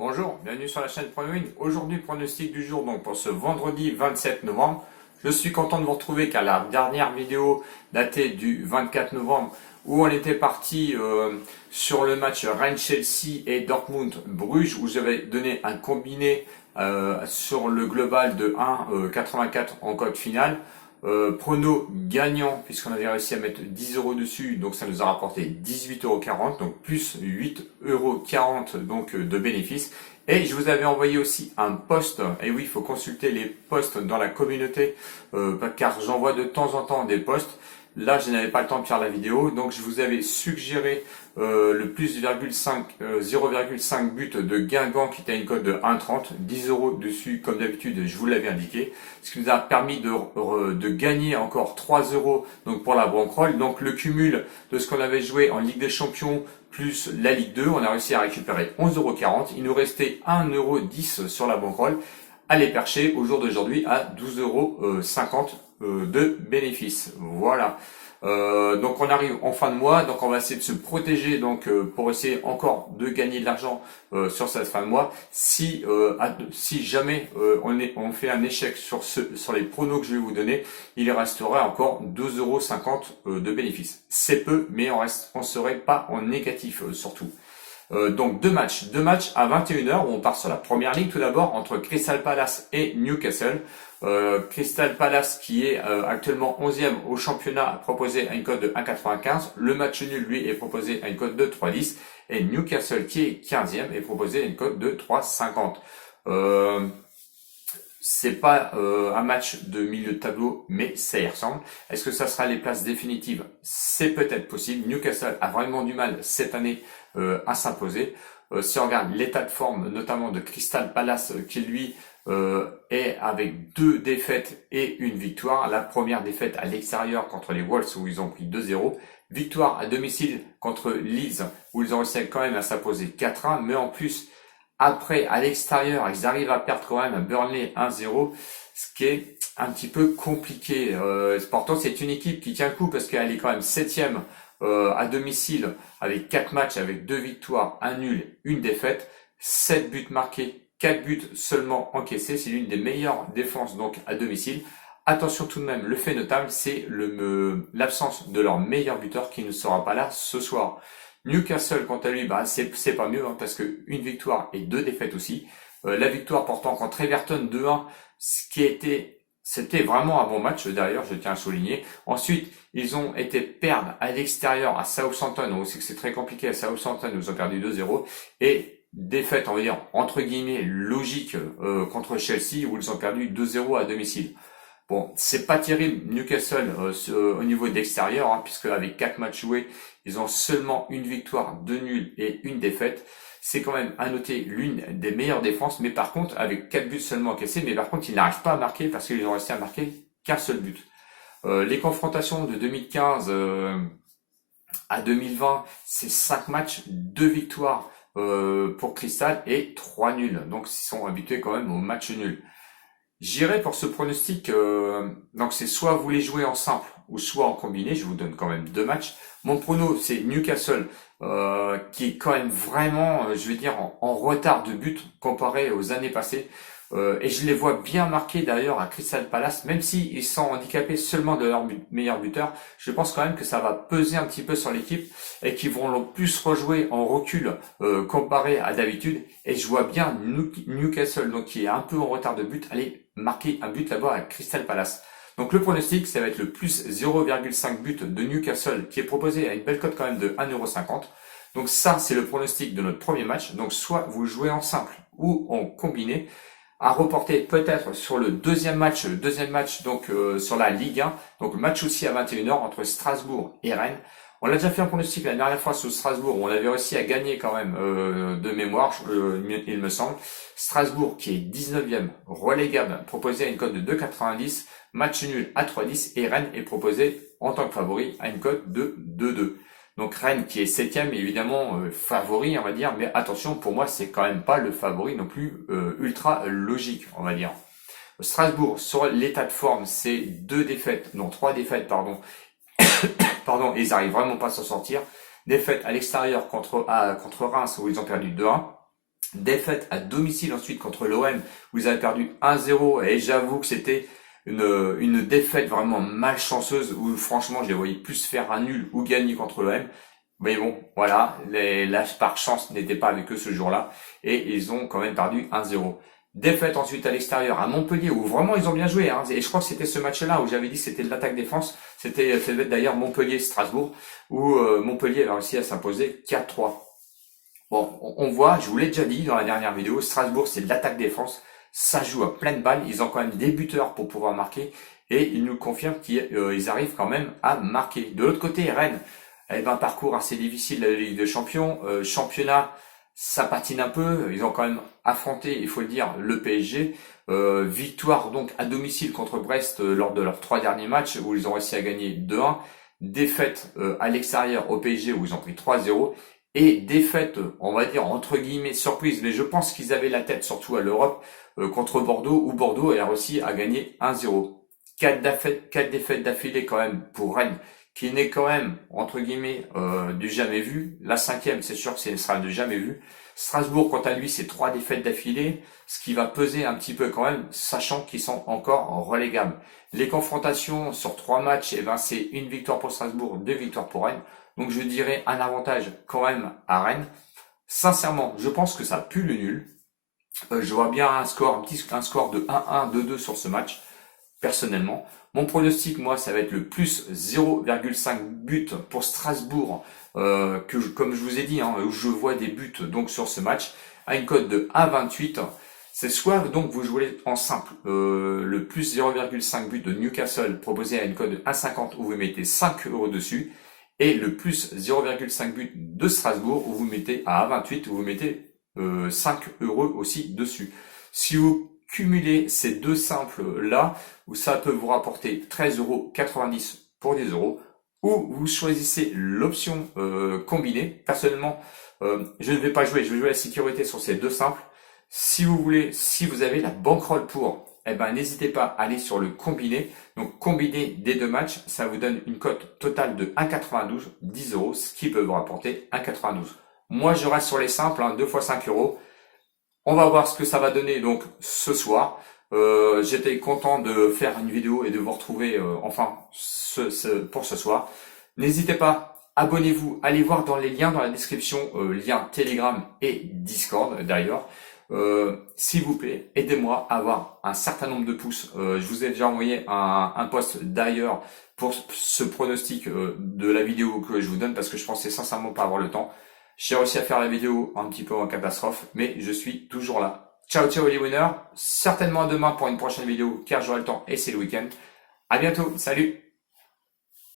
Bonjour, bienvenue sur la chaîne Premier Win. Aujourd'hui, pronostic du jour, donc pour ce vendredi 27 novembre. Je suis content de vous retrouver car la dernière vidéo datait du 24 novembre où on était parti sur le match Rennes-Chelsea et Dortmund-Bruges où j'avais donné un combiné sur le global de 1,84 en cote finale. Prono gagnant puisqu'on avait réussi à mettre 10 euros dessus, donc ça nous a rapporté 18,40 €, donc plus 8,40 € donc de bénéfices. Et je vous avais envoyé aussi un post, et oui, il faut consulter les posts dans la communauté car j'envoie de temps en temps des posts. Là, je n'avais pas le temps de faire la vidéo, donc je vous avais suggéré le plus 0,5 but de Guingamp qui était à une cote de 1,30, 10 euros dessus comme d'habitude, je vous l'avais indiqué, ce qui nous a permis de gagner encore 3 euros donc pour la bankroll. Donc le cumul de ce qu'on avait joué en Ligue des Champions plus la Ligue 2, on a réussi à récupérer 11,40 €. Il nous restait 1,10 € sur la bankroll à les percher au jour d'aujourd'hui à 12,50 € de bénéfices. Voilà. Donc on arrive en fin de mois, donc on va essayer de se protéger donc pour essayer encore de gagner de l'argent sur cette fin de mois. Si jamais on fait un échec sur les pronos que je vais vous donner, il resterait encore 2,50 € de bénéfices. C'est peu, mais on serait pas en négatif surtout. Donc deux matchs à 21 h où on part sur la première ligne tout d'abord entre Crystal Palace et Newcastle. Crystal Palace qui est actuellement 11e au championnat proposé à une cote de 1,95. Le match nul lui est proposé à une cote de 3,10 et Newcastle qui est 15e est proposé à une cote de 3,50. C'est pas un match de milieu de tableau, mais ça y ressemble. Est-ce que ça sera les places définitives? C'est peut-être possible. Newcastle a vraiment du mal cette année à s'imposer. Si on regarde l'état de forme, notamment de Crystal Palace, qui lui est avec 2 défaites et une victoire. La première défaite à l'extérieur contre les Wolves où ils ont pris 2-0. Victoire à domicile contre Leeds où ils ont réussi quand même à s'imposer 4-1. Mais en plus, après, à l'extérieur, ils arrivent à perdre quand même à Burnley 1-0, ce qui est un petit peu compliqué. Pourtant, c'est une équipe qui tient le coup parce qu'elle est quand même 7e à domicile avec 4 matchs, avec 2 victoires, 1 nul, 1 défaite, 7 buts marqués, 4 buts seulement encaissés. C'est l'une des meilleures défenses donc à domicile. Attention tout de même, le fait notable, c'est l'absence de leur meilleur buteur qui ne sera pas là ce soir. Newcastle, quant à lui, c'est pas mieux parce que une victoire et 2 défaites aussi. La victoire portant contre Everton 2-1, c'était vraiment un bon match d'ailleurs, je tiens à souligner. Ensuite, ils ont été perdre à l'extérieur à Southampton. On sait que c'est très compliqué à Southampton, ils ont perdu 2-0 et défaite, on va dire entre guillemets logique contre Chelsea où ils ont perdu 2-0 à domicile. Bon, c'est pas terrible Newcastle au niveau d'extérieur, puisque avec 4 matchs joués, ils ont seulement une victoire, 2 nuls et une défaite. C'est quand même à noter l'une des meilleures défenses, mais par contre, avec 4 buts seulement encaissés, mais par contre, ils n'arrivent pas à marquer parce qu'ils ont resté à marquer qu'un seul but. Les confrontations de 2015 à 2020, c'est 5 matchs, 2 victoires pour Crystal et 3 nuls. Donc, ils sont habitués quand même au match nul. J'irai pour ce pronostic, donc c'est soit vous les jouez en simple ou soit en combiné, je vous donne quand même 2 matchs. Mon prono c'est Newcastle qui est quand même vraiment, je vais dire, en retard de but comparé aux années passées. Et je les vois bien marqués d'ailleurs à Crystal Palace, même s'ils sont handicapés seulement de leur meilleur buteur, je pense quand même que ça va peser un petit peu sur l'équipe et qu'ils vont le plus rejouer en recul comparé à d'habitude. Et je vois bien Newcastle, donc qui est un peu en retard de but, aller marquer un but là-bas à Crystal Palace. Donc le pronostic, ça va être le plus 0,5 but de Newcastle qui est proposé à une belle cote quand même de 1,50 €. Donc ça, c'est le pronostic de notre premier match. Donc soit vous jouez en simple ou en combiné, à reporter peut-être sur le deuxième match donc sur la Ligue 1, donc match aussi à 21 h entre Strasbourg et Rennes. On l'a déjà fait un pronostic la dernière fois sur Strasbourg, où on avait réussi à gagner quand même de mémoire, il me semble. Strasbourg qui est 19e, relégable, proposé à une cote de 2,90, match nul à 3,10 et Rennes est proposé en tant que favori à une cote de 2,2. Donc Rennes qui est 7e, évidemment favori, on va dire, mais attention, pour moi, c'est quand même pas le favori non plus ultra logique, on va dire. Strasbourg, sur l'état de forme, c'est 3 défaites, pardon. Pardon, ils arrivent vraiment pas à s'en sortir. Défaite à l'extérieur contre Reims où ils ont perdu 2-1. Défaite à domicile ensuite contre l'OM, vous avez perdu 1-0 et j'avoue que c'était une défaite vraiment malchanceuse où franchement je les voyais plus faire un nul ou gagner contre l'OM. Mais bon, voilà, par chance n'était pas avec eux ce jour-là et ils ont quand même perdu 1-0. Défaite ensuite à l'extérieur à Montpellier où vraiment ils ont bien joué. Hein, et je crois que c'était ce match-là où j'avais dit que c'était de l'attaque-défense. C'était d'ailleurs Montpellier-Strasbourg où Montpellier a réussi à s'imposer 4-3. Bon, on voit, je vous l'ai déjà dit dans la dernière vidéo, Strasbourg c'est de l'attaque-défense, ça joue à pleine balle, ils ont quand même des buteurs pour pouvoir marquer et ils nous confirment qu'ils arrivent quand même à marquer. De l'autre côté, Rennes, eh ben, parcours assez difficile de la Ligue des Champions, championnat, ça patine un peu, ils ont quand même affronté, il faut le dire, le PSG. Victoire donc à domicile contre Brest lors de leurs 3 derniers matchs où ils ont réussi à gagner 2-1. Défaite à l'extérieur au PSG où ils ont pris 3-0 et défaite, on va dire entre guillemets surprise, mais je pense qu'ils avaient la tête surtout à l'Europe contre Bordeaux, où Bordeaux a réussi à gagner 1-0. 4 défaites d'affilée quand même pour Rennes, qui n'est quand même entre guillemets du jamais vu. La 5e, c'est sûr que ce sera du jamais vu. Strasbourg, quant à lui, c'est 3 défaites d'affilée, ce qui va peser un petit peu quand même, sachant qu'ils sont encore relégables. Les confrontations sur 3 matchs, eh ben, c'est une victoire pour Strasbourg, 2 victoires pour Rennes. Donc je dirais un avantage quand même à Rennes. Sincèrement, je pense que ça pue le nul. Je vois bien un score de 1-1, 2-2 sur ce match, personnellement. Mon pronostic, moi, ça va être le plus 0,5 buts pour Strasbourg, comme je vous ai dit, hein, où je vois des buts donc sur ce match, à une cote de 1,28. C'est soit donc vous jouez en simple le plus 0,5 but de Newcastle proposé à une cote de 1,50 où vous mettez 5 euros dessus, et le plus 0,5 but de Strasbourg où vous mettez à 1,28 où vous mettez 5 euros aussi dessus. Si vous cumulez ces deux simples là, ça peut vous rapporter 13,90 euros pour 10 euros, ou vous choisissez l'option combinée. Personnellement, je ne vais pas jouer, je vais jouer la sécurité sur ces deux simples. Si vous voulez, si vous avez la bankroll pour, eh ben, n'hésitez pas à aller sur le combiné. Donc, combiné des deux matchs, ça vous donne une cote totale de 1,92, 10 euros, ce qui peut vous rapporter 1,92. Moi, je reste sur les simples, 2 fois 5 euros. On va voir ce que ça va donner donc ce soir. J'étais content de faire une vidéo et de vous retrouver pour ce soir. N'hésitez pas, abonnez-vous, allez voir dans les liens dans la description, lien Telegram et Discord d'ailleurs. S'il vous plaît, aidez-moi à avoir un certain nombre de pouces. Je vous ai déjà envoyé un post d'ailleurs pour ce pronostic de la vidéo que je vous donne parce que je pensais sincèrement pas avoir le temps. J'ai réussi à faire la vidéo un petit peu en catastrophe, mais je suis toujours là. Ciao ciao les winners, certainement à demain pour une prochaine vidéo car j'aurai le temps et c'est le week-end. À bientôt, salut!